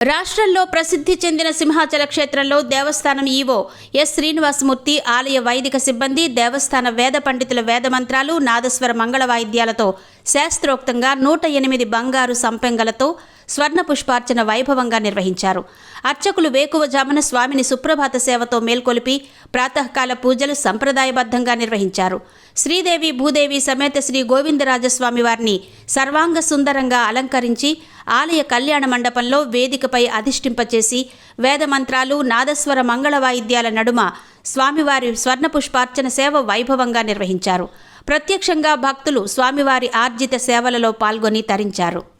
రాష్ట్రంలో ప్రసిద్ధి చెందిన సింహాచల క్షేత్రంలో దేవస్థానం ఈవో ఎస్ శ్రీనివాసమూర్తి ఆలయ వైదిక సిబ్బంది దేవస్థాన వేద పండితుల వేద మంత్రాలు నాదస్వర మంగళ వాయిద్యాలతో శాస్త్రోక్తంగా నూట ఎనిమిది బంగారు సంపెంగలతో స్వర్ణ పుష్పార్చన వైభవంగా నిర్వహించారు. అర్చకులు వేకువజామున స్వామిని సుప్రభాత సేవతో మేల్కొలిపి ప్రాతకాల పూజలు సంప్రదాయబద్ధంగా నిర్వహించారు. శ్రీదేవి భూదేవి సమేత శ్రీ గోవిందరాజస్వామి వారిని సర్వాంగ సుందరంగా అలంకరించి ఆలయ కళ్యాణ మండపంలో వేదికపై అధిష్ఠింపచేసి వేద మంత్రాలు నాదస్వర మంగళ వాయిద్యాల నడుమ స్వామివారి స్వర్ణ పుష్పార్చన సేవ వైభవంగా నిర్వహించారు. ప్రత్యక్షంగా భక్తులు స్వామివారి ఆర్జిత సేవలలో పాల్గొని తరించారు.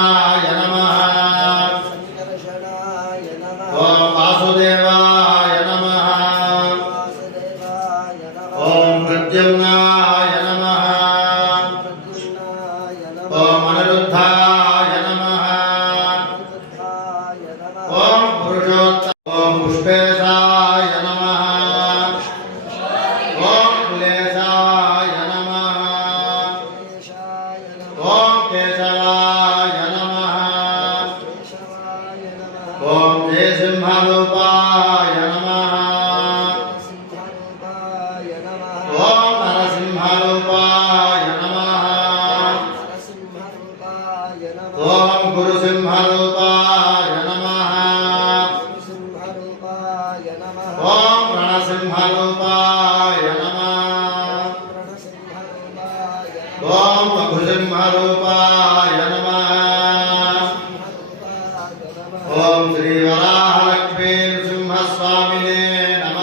ఓం అనిరుద్ధాయ నమ. ఓం పురుషోత్త ఓం పుష్పేశాయ నమ. ఓం కులేశాయ నమ. ఓం కేశవాయ నృసింహరూపాయ నమ. ఓం శ్రీ వరాహలక్ష్మీ నృసింహస్వామినే నమ.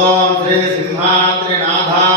ఓం శ్రీ సింహాద్రినాథాయ